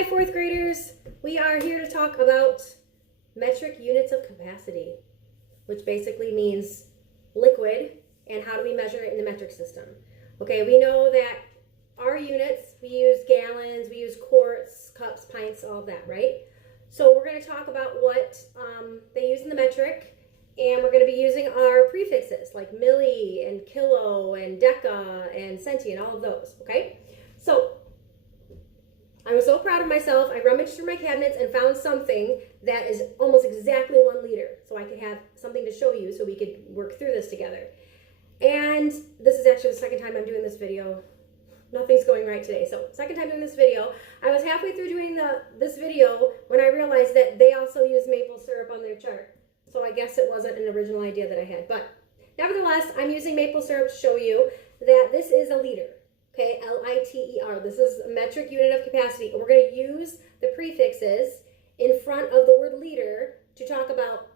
Hi, fourth graders. We are here to talk about metric units of capacity, which basically means liquid and how do we measure it in the metric system. Okay, we know that our units, we use gallons, we use quarts, cups, pints, all of that, right? So we're going to talk about what they use in the metric, and we're going to be using our prefixes like milli and kilo and deca and centi and all of those, okay? So I was so proud of myself. I rummaged through my cabinets and found something that is almost exactly 1 liter. So I could have something to show you so we could work through this together. And this is actually the second time I'm doing this video. Nothing's going right today. So second time doing this video. I was halfway through doing this video when I realized that they also use maple syrup on their chart. So I guess it wasn't an original idea that I had. But nevertheless, I'm using maple syrup to show you that this is a liter. Okay, L-I-T-E-R. This is a metric unit of capacity. And we're going to use the prefixes in front of the word liter to talk about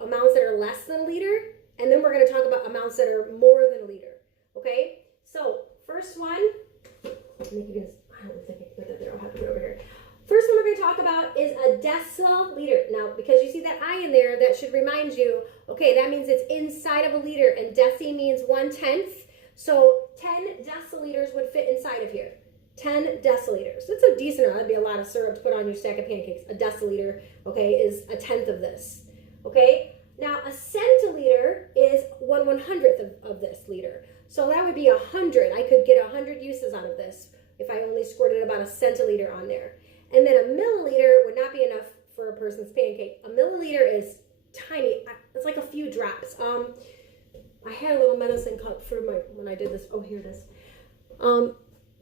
amounts that are less than a liter, and then we're going to talk about amounts that are more than a liter. Okay, so first one, I don't think I can put that there. I'll have to put it over here. First one we're going to talk about is a deciliter. Now, because you see that I in there, that should remind you, okay, that means it's inside of a liter, and deci means 1/10. So 10 deciliters would fit inside of here. 10 deciliters. That's a decent amount. That'd be a lot of syrup to put on your stack of pancakes. A deciliter, okay, is a tenth of this. Okay? Now, a centiliter is 1/100th of this liter. So that would be 100. I could get 100 uses out of this if I only squirted about a centiliter on there. And then a milliliter would not be enough for a person's pancake. A milliliter is tiny. It's like a few drops. I had a little medicine cup for when I did this. Oh, here it is.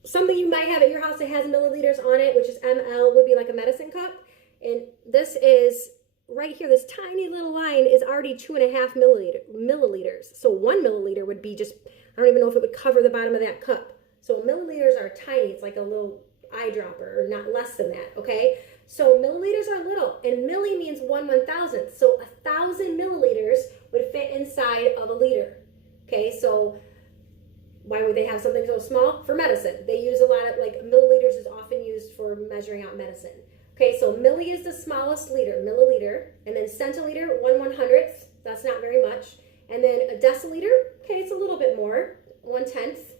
Something you might have at your house that has milliliters on it, which is ml, would be like a medicine cup. And this is right here. This tiny little line is already 2.5 milliliters. So 1 milliliter would be just, I don't even know if it would cover the bottom of that cup. So milliliters are tiny. It's like a little eyedropper, or not less than that, okay? So milliliters are little, and milli means 1/1000th. So 1,000 milliliters would fit inside of a liter. Okay, so why would they have something so small? For medicine. They use a lot of, like, milliliters is often used for measuring out medicine. Okay, so milli is the smallest liter, milliliter, and then centiliter, 1/100th. That's not very much. And then a deciliter, okay, it's a little bit more, 1/10.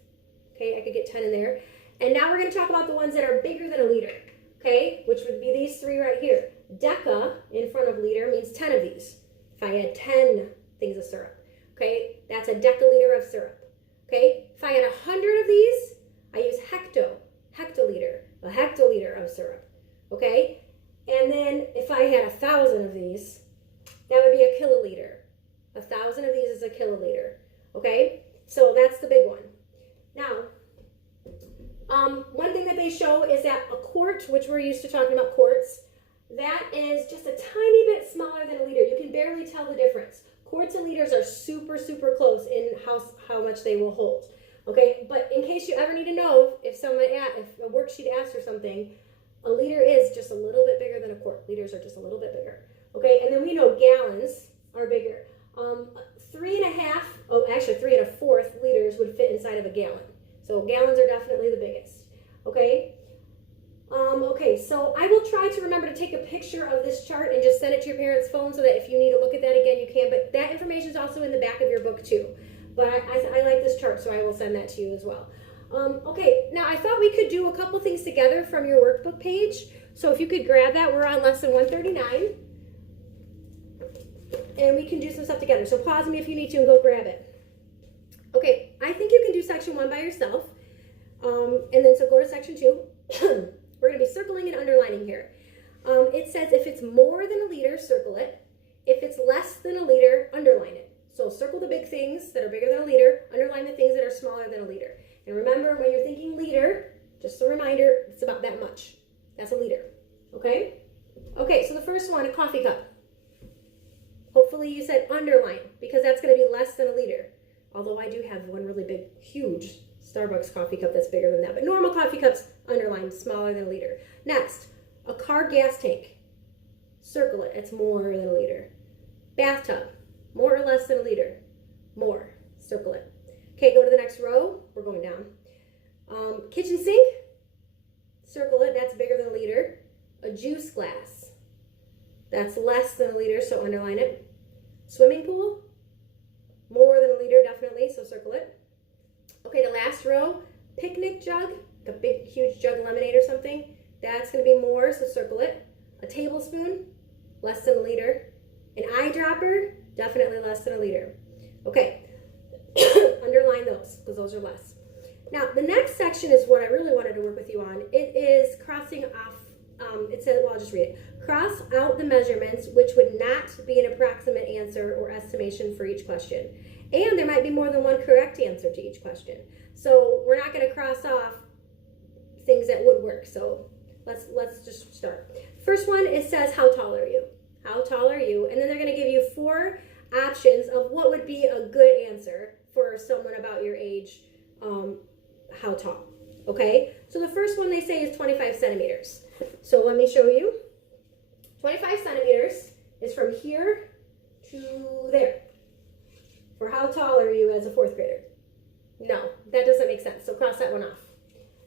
Okay, I could get 10 in there. And now we're going to talk about the ones that are bigger than a liter. Okay, which would be these three right here. Deca in front of liter means 10 of these. If I had 10 things of syrup, okay, that's a deciliter of syrup. Okay, if I had 100 of these, I use hectoliter, a hectoliter of syrup. Okay, and then if I had 1,000 of these, that would be a kiloliter. 1,000 of these is a kiloliter. Okay, so that's the big one. Now, one thing that they show is that a quart, which we're used to talking about quarts, that is just a tiny bit smaller than a liter. You can barely tell the difference. Quarts and liters are super, super close in how much they will hold. Okay, but in case you ever need to know, if a worksheet asks for something, a liter is just a little bit bigger than a quart. Liters are just a little bit bigger. Okay, and then we know gallons are bigger. 3.5, actually 3.25 liters would fit inside of a gallon. So gallons are definitely the biggest. Okay. Okay, so I will try to remember to take a picture of this chart and just send it to your parents' phone so that if you need to look at that again, you can. But that information is also in the back of your book too. But I like this chart, so I will send that to you as well. Okay, now I thought we could do a couple things together from your workbook page. So if you could grab that, we're on lesson 139. And we can do some stuff together. So pause me if you need to and go grab it. Okay, I think you can do section 1 by yourself. And then so go to section 2. We're going to be circling and underlining here. It says if it's more than a liter, circle it. If it's less than a liter, underline it. So circle the big things that are bigger than a liter, underline the things that are smaller than a liter. And remember, when you're thinking liter, just a reminder, it's about that much. That's a liter, okay? Okay, so the first one, a coffee cup. Hopefully you said underline, because that's going to be less than a liter. Although I do have one really big, huge Starbucks coffee cup that's bigger than that. But normal coffee cups, underline, smaller than a liter. Next, a car gas tank. Circle it. It's more than a liter. Bathtub. More or less than a liter. More. Circle it. Okay, go to the next row. We're going down. Kitchen sink. Circle it. That's bigger than a liter. A juice glass, that's less than a liter, so underline it. Swimming pool, more than a liter, definitely, so circle it. Okay, the last row, picnic jug, a big, huge jug of lemonade or something, that's going to be more, so circle it. A tablespoon, less than a liter. An eyedropper, definitely less than a liter. Okay, underline those, because those are less. Now, the next section is what I really wanted to work with you on. It is crossing off, it says, well, I'll just read it. Cross out the measurements which would not be an approximate answer or estimation for each question. And there might be more than one correct answer to each question. So we're not going to cross off things that would work. So let's just start. First one, it says, how tall are you? How tall are you? And then they're going to give you 4 options of what would be a good answer for someone about your age, how tall. Okay? So the first one they say is 25 centimeters. So let me show you. 25 centimeters is from here to there. For how tall are you as a 4th grader? No, that doesn't make sense. So cross that one off.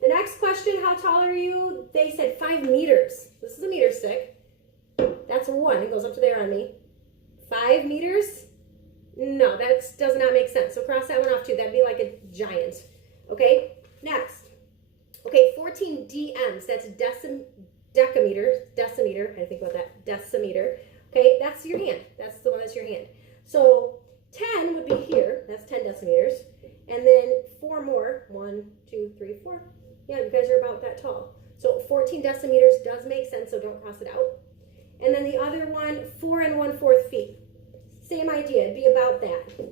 The next question, how tall are you? They said 5 meters. This is a meter stick. That's 1. It goes up to there on me. 5 meters? No, that does not make sense. So cross that one off too. That'd be like a giant. Okay, next. Okay, 14 DMs. That's decimeter. I think about that. Decimeter. Okay, that's your hand. That's the one that's your hand. So 10 would be here. That's 10 decimeters. And then 4 more. 1, 2, 3, 4. Yeah, you guys are about that tall. So 14 decimeters does make sense, so don't cross it out. And then the other one, 4 1/4 feet. Same idea. It'd be about that.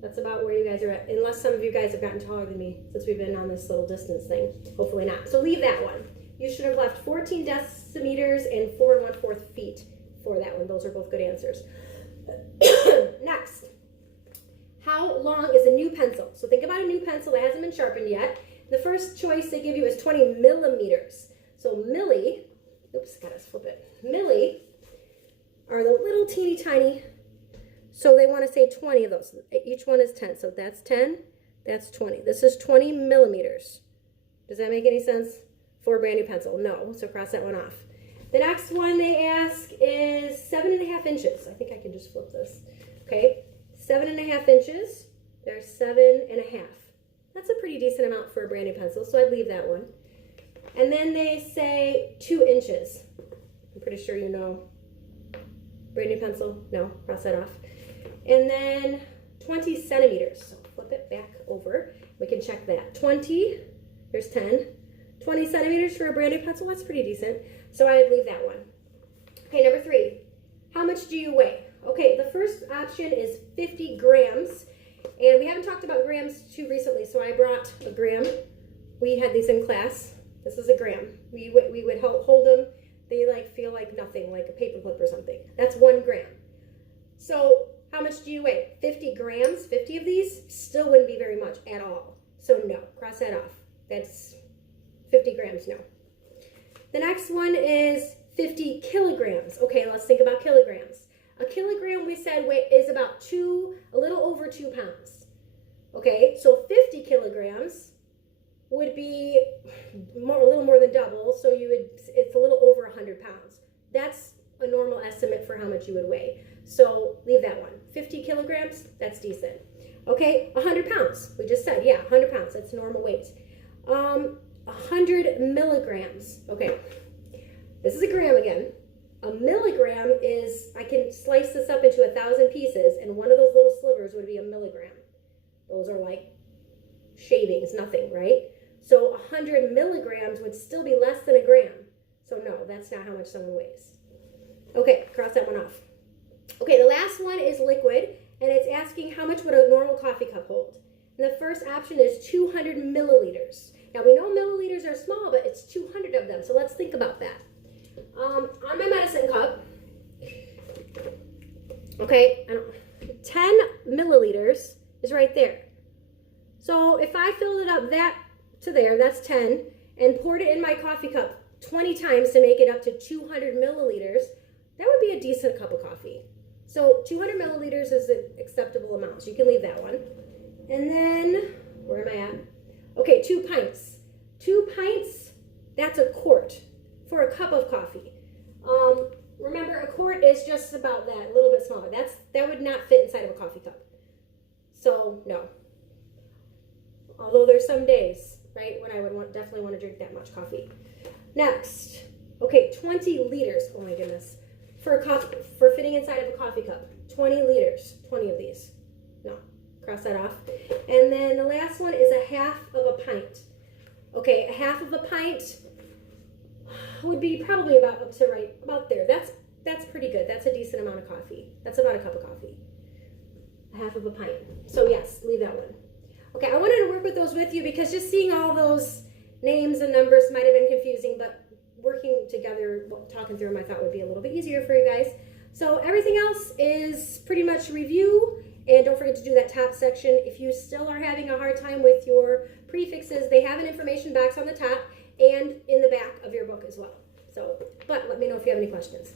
That's about where you guys are at. Unless some of you guys have gotten taller than me since we've been on this little distance thing. Hopefully not. So leave that one. You should have left 14 decimeters and 4 1/4 feet for that one. Those are both good answers. Next. How long is a new pencil? So think about a new pencil that hasn't been sharpened yet. The first choice they give you is 20 millimeters. So milli, oops, gotta flip it. Milli are the little teeny tiny, so they want to say 20 of those. Each one is 10, so that's 10, that's 20. This is 20 millimeters. Does that make any sense for a brand new pencil? No, so cross that one off. The next one they ask is 7.5 inches. I think I can just flip this. Okay, 7.5 inches. There's 7.5. That's a pretty decent amount for a brand new pencil, so I'd leave that one. And then they say 2 inches. I'm pretty sure you know. Brand new pencil? No, cross that off. And then 20 centimeters. So flip it back over. We can check that. 20, there's 10. 20 centimeters for a brand new pencil, that's pretty decent. So I'd leave that one. Okay, number 3. How much do you weigh? Okay, the first option is 50 grams. And we haven't talked about grams too recently, so I brought a gram. We had these in class. This is a gram. We would hold them. They feel like nothing, like a paperclip or something. That's 1 gram. So how much do you weigh? 50 grams, 50 of these still wouldn't be very much at all. So no, cross that off. That's 50 grams, no. The next one is 50 kilograms. Okay, let's think about kilograms. A kilogram, we said, is about a little over 2 pounds. Okay, so 50 kilograms would be a little more than double, so it's a little over 100 pounds. That's a normal estimate for how much you would weigh. So leave that one. 50 kilograms, that's decent. Okay, 100 pounds. We just said, yeah, 100 pounds, that's normal weight. 100 milligrams. Okay, this is a gram again. A milligram is, I can slice this up into 1,000 pieces, and one of those little slivers would be a milligram. Those are like shavings, nothing, right? So 100 milligrams would still be less than a gram. So no, that's not how much someone weighs. Okay, cross that one off. Okay, the last one is liquid, and it's asking how much would a normal coffee cup hold. And the first option is 200 milliliters. Now we know milliliters are small, but it's 200 of them, so let's think about that. On my medicine cup, okay, 10 milliliters is right there. So if I filled it up to there, that's 10, and poured it in my coffee cup 20 times to make it up to 200 milliliters, that would be a decent cup of coffee. So 200 milliliters is an acceptable amount, so you can leave that one. And then, where am I at? Okay, 2 pints. 2 pints, that's a quart. for a cup of coffee. Remember, a quart is just about that, a little bit smaller. That would not fit inside of a coffee cup. So, no. Although there's some days, right, when I would definitely want to drink that much coffee. Next, okay, 20 liters. Oh my goodness. For fitting inside of a coffee cup. 20 liters. 20 of these. No. Cross that off. And then the last one is a half of a pint. Okay, a half of a pint would be probably about up to right about there. That's pretty good. That's a decent amount of coffee. That's about a cup of coffee. A half of a pint. So yes, leave that one. Okay, I wanted to work with those with you because just seeing all those names and numbers might have been confusing, but working together, talking through them, I thought would be a little bit easier for you guys. So everything else is pretty much review, and don't forget to do that top section. If you still are having a hard time with your prefixes, they have an information box on the top and in the back of your book as well. So, but let me know if you have any questions.